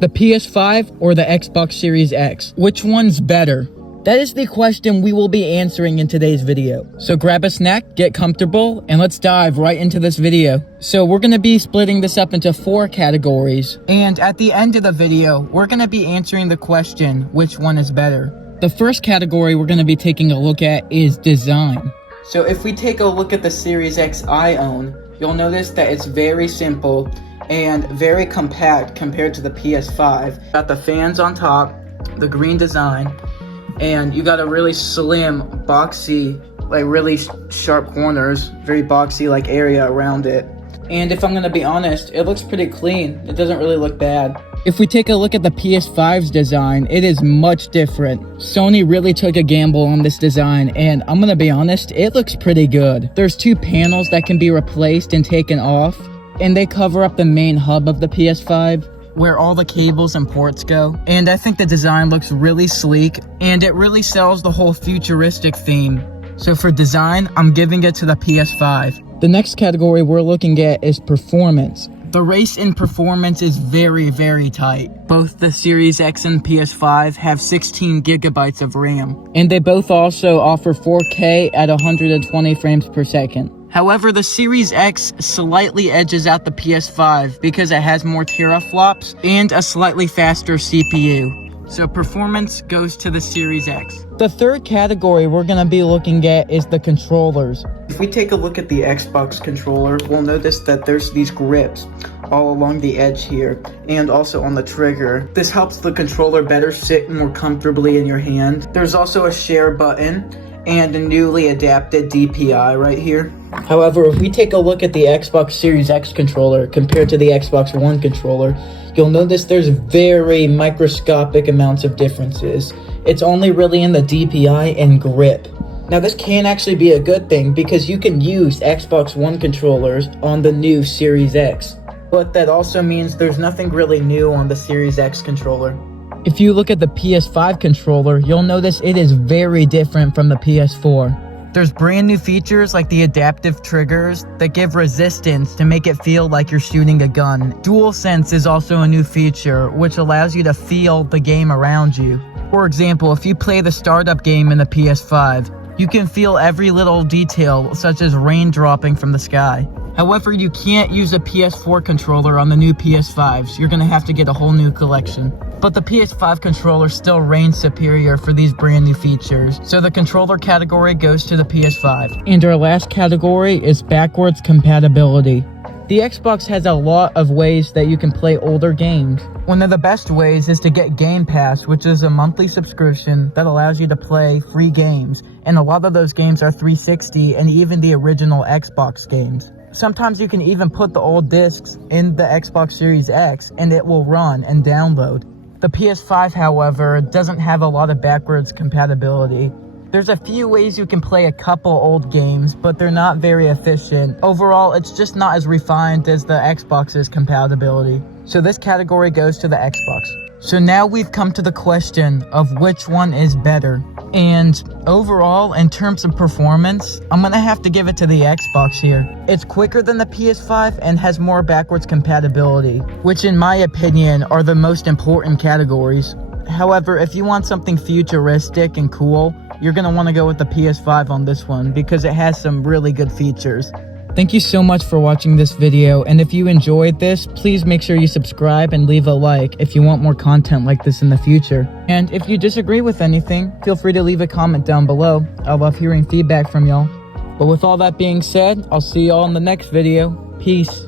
The PS5 or the Xbox Series X? Which one's better? That is the question we will be answering in today's video. So grab a snack, get comfortable, and let's dive right into this video. So we're going to be splitting this up into 4 categories. And at the end of the video, we're going to be answering the question, which one is better? The first category we're going to be taking a look at is design. So if we take a look at the Series X I own, you'll notice that it's very simple and very compact compared to the PS5. Got the fans on top, the green design, and you got a really slim, boxy, like really sharp corners, very boxy like area around it. And if I'm gonna be honest, it looks pretty clean. It doesn't really look bad. If we take a look at the PS5's design, it is much different. Sony really took a gamble on this design, and I'm gonna be honest, it looks pretty good. There's 2 panels that can be replaced and taken off, and they cover up the main hub of the PS5, where all the cables and ports go. And I think the design looks really sleek, and it really sells the whole futuristic theme. So for design, I'm giving it to the PS5. The next category we're looking at is performance. The race in performance is very, very tight. Both the Series X and PS5 have 16 gigabytes of RAM, and they both also offer 4K at 120 frames per second. However, the Series X slightly edges out the PS5 because it has more teraflops and a slightly faster CPU. So performance goes to the Series X. The third category we're going to be looking at is the controllers. If we take a look at the Xbox controller, we'll notice that there's these grips all along the edge here and also on the trigger. This helps the controller better sit more comfortably in your hand. There's also a share button and a newly adapted DPI right here. However, if we take a look at the Xbox Series X controller compared to the Xbox One controller, you'll notice there's very microscopic amounts of differences. It's only really in the DPI and grip. Now this can actually be a good thing because you can use Xbox One controllers on the new Series X. But that also means there's nothing really new on the Series X controller. If you look at the PS5 controller, you'll notice it is very different from the PS4. There's brand new features like the adaptive triggers that give resistance to make it feel like you're shooting a gun. DualSense is also a new feature which allows you to feel the game around you. For example, if you play the startup game in the PS5, you can feel every little detail such as rain dropping from the sky. However, you can't use a PS4 controller on the new PS5s. You're going to have to get a whole new collection. But the PS5 controller still reigns superior for these brand new features. So the controller category goes to the PS5. And our last category is backwards compatibility. The Xbox has a lot of ways that you can play older games. One of the best ways is to get Game Pass, which is a monthly subscription that allows you to play free games. And a lot of those games are 360 and even the original Xbox games. Sometimes you can even put the old discs in the Xbox Series X and it will run and download. The PS5, however, doesn't have a lot of backwards compatibility. There's a few ways you can play a couple old games, but they're not very efficient. Overall, it's just not as refined as the Xbox's compatibility. So this category goes to the Xbox. So now we've come to the question of which one is better. And overall, in terms of performance, I'm gonna have to give it to the Xbox here. It's quicker than the PS5 and has more backwards compatibility, which in my opinion are the most important categories. However, if you want something futuristic and cool, you're gonna wanna go with the PS5 on this one because it has some really good features. Thank you so much for watching this video, and if you enjoyed this, please make sure you subscribe and leave a like if you want more content like this in the future. And if you disagree with anything, feel free to leave a comment down below. I love hearing feedback from y'all. But with all that being said, I'll see y'all in the next video. Peace.